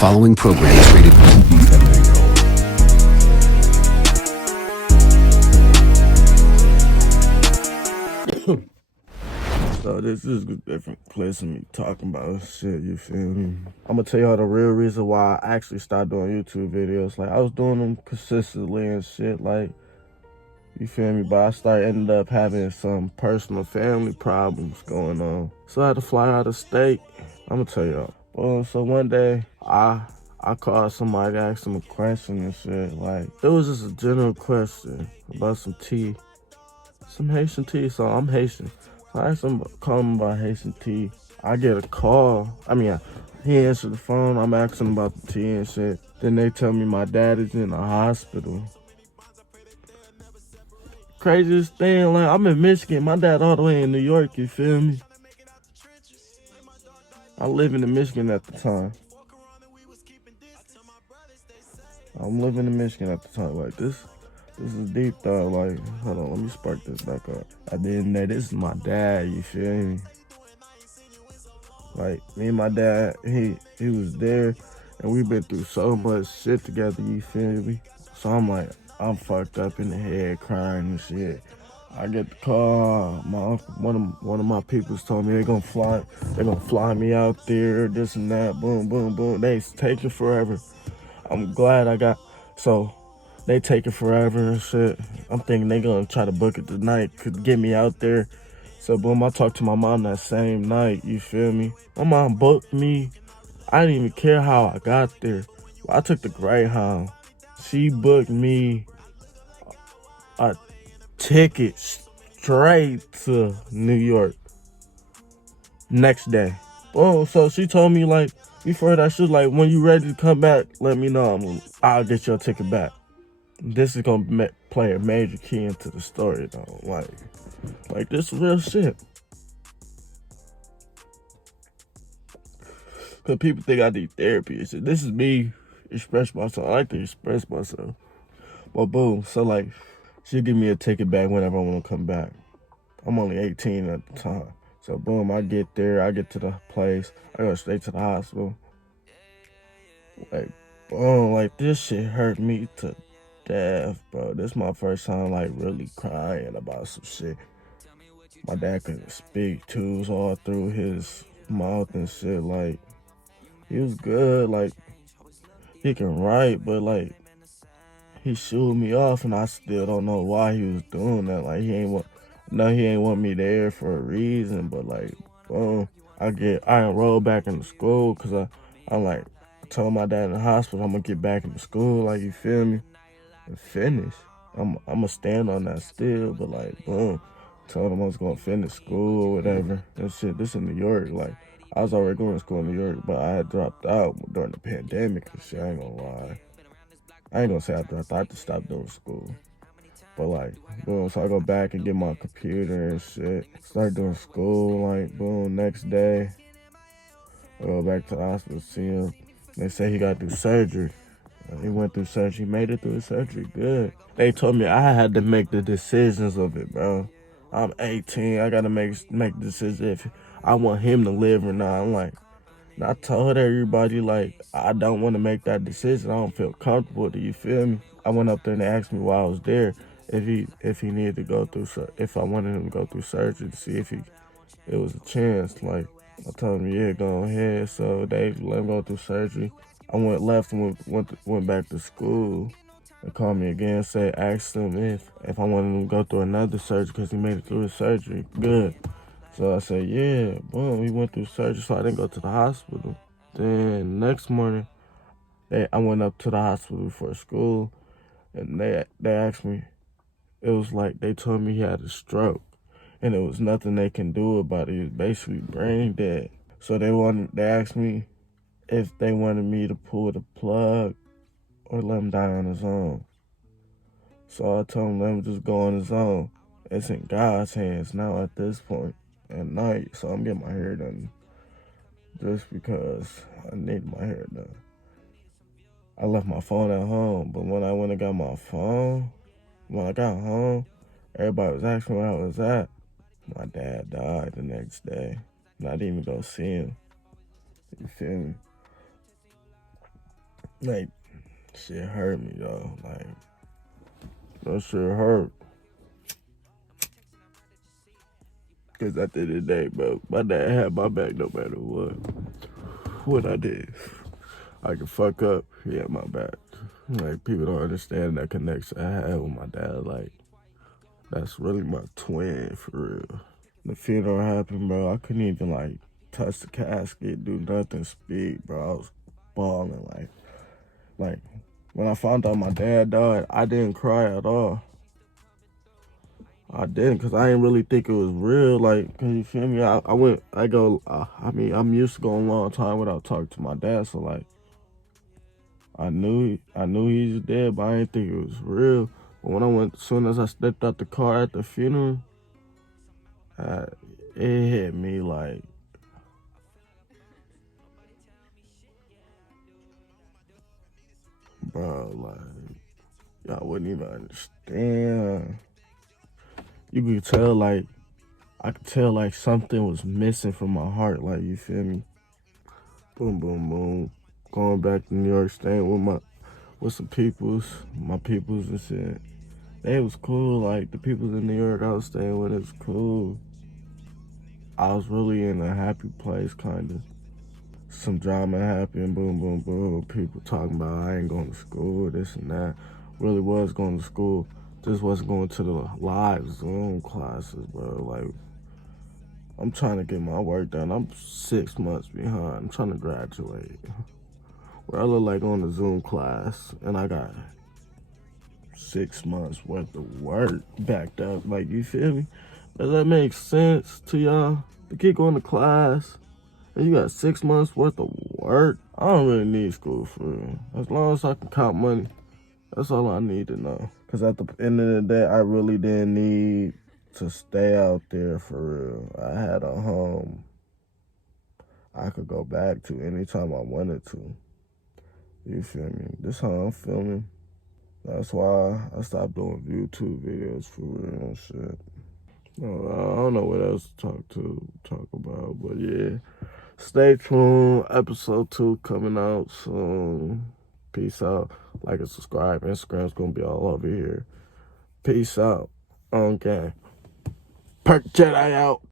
following program is rated. So this is a different place of me talking about shit, you feel me? I'm gonna tell y'all the real reason why I actually started doing YouTube videos. Like, I was doing them consistently and shit, like, you feel me? But ended up having some personal family problems going on. So I had to fly out of state. I'm gonna tell y'all. Well, so one day, I called somebody, asked them a question and shit. Like, it was just a general question about some tea. Some Haitian tea, so I'm Haitian. So I asked him, call him about Haitian tea. I get a call. He answered the phone. I'm asking about the tea and shit. Then they tell me my dad is in the hospital. Craziest thing, like, I'm in Michigan. My dad all the way in New York, you feel me? I live in Michigan at the time. I'm living in Michigan at the time. Like, this is deep though. Like, hold on, let me spark this back up. At the end of the day, this is my dad, you feel me? Like, me and my dad, he was there, and we've been through so much shit together, you feel me? So I'm like, I'm fucked up in the head, crying and shit. I get the call. My uncle, one of my peoples told me they're gonna fly me out there, this and that, boom, boom, boom. They taking forever. I'm glad so they taking forever and shit. I'm thinking they gonna try to book it tonight, could get me out there. So boom, I talked to my mom that same night, you feel me? My mom booked me. I didn't even care how I got there. I took the Greyhound. She booked me a ticket straight to New York next day. Boom, so she told me, like, before that, she was like, when you ready to come back, let me know. I'll get your ticket back. This is gonna play a major key into the story, though. Like this real shit. Cause people think I need therapy and shit. This is me express myself. I like to express myself. But boom, so like, she'll give me a ticket back whenever I want to come back. I'm only 18 at the time. So boom, I get there, I get to the place, I go straight to the hospital. Like, boom, like, this shit hurt me to death, bro. This is my first time, like, really crying about some shit. My dad couldn't speak, tubes all through his mouth and shit. Like, he was good, like, he can write, but like, he shooed me off, and I still don't know why he was doing that. Like, he ain't want me there for a reason, but like, boom, I enrolled back into school, cause I like told my dad in the hospital I'm gonna get back into school, like, you feel me, and finish. I'm gonna stand on that still, but like, boom, told him I was gonna finish school or whatever. And shit, this in New York, like, I was already going to school in New York, but I had dropped out during the pandemic and shit. I ain't gonna lie. I ain't gonna say I dropped out. I had to stop doing school. But like, boom, so I go back and get my computer and shit. Start doing school, like, boom, next day. I go back to the hospital, see him. They say he got to do surgery. He went through surgery, made it through the surgery, good. They told me I had to make the decisions of it, bro. I'm 18, I gotta make decisions if I want him to live or not. I'm like, and I told everybody, like, I don't want to make that decision. I don't feel comfortable. Do you feel me? I went up there and they asked me why I was there, if he needed to go through, if I wanted him to go through surgery to see if it was a chance. Like, I told him, yeah, go ahead. So they let him go through surgery. I left and went back to school. They called me again, asked him if I wanted him to go through another surgery because he made it through his surgery. Good. So I said, yeah. Boom, he went through surgery, so I didn't go to the hospital. Then next morning, I went up to the hospital before school, and they asked me. It was like they told me he had a stroke, and it was nothing they can do about it. He was basically brain dead. So they asked me if they wanted me to pull the plug or let him die on his own. So I told him, let him just go on his own. It's in God's hands now at this point at night. So I'm getting my hair done just because I need my hair done. I left my phone at home, but when I went and got my phone, when I got home, everybody was asking where I was at. My dad died the next day, and I didn't even go see him. You feel me? Like, shit hurt me, though. Like, that shit hurt. Because at the end of the day, bro, my dad had my back no matter what. What I did. I could fuck up, he had my back. Like, people don't understand that connection I had with my dad. Like, that's really my twin, for real. The funeral happened, bro. I couldn't even, like, touch the casket, do nothing, speak, bro. I was bawling, like, when I found out my dad died, I didn't cry at all. I didn't, because I didn't really think it was real. Like, cause you feel me? I'm used to going a long time without talking to my dad. So, like, I knew he was dead, but I didn't think it was real. But as soon as I stepped out the car at the funeral, uh, it hit me like, bro, like, y'all wouldn't even understand. You could tell, like, I could tell, like, something was missing from my heart. Like, you feel me? Boom, boom, boom. Going back to New York, staying with some my peoples and shit. They was cool. Like, the peoples in New York I was staying with, it was cool. I was really in a happy place, kind of. Some drama happened, boom, boom, boom. People talking about I ain't going to school, this and that. Really was going to school. Just wasn't going to the live Zoom classes, bro. Like, I'm trying to get my work done. I'm 6 months behind. I'm trying to graduate. Where I look like on the Zoom class, and I got 6 months worth of work backed up. Like, you feel me? Does that make sense to y'all? To keep going to class, and you got 6 months worth of work? I don't really need school for real. As long as I can count money, that's all I need to know. Because at the end of the day, I really didn't need to stay out there for real. I had a home I could go back to anytime I wanted to. You feel me? This how I'm feeling. That's why I stopped doing YouTube videos for real and shit. I don't know what else to talk about, but yeah. Stay tuned. Episode 2 coming out soon. Peace out. Like and subscribe. Instagram's gonna be all over here. Peace out. Okay. Perk Jedi out.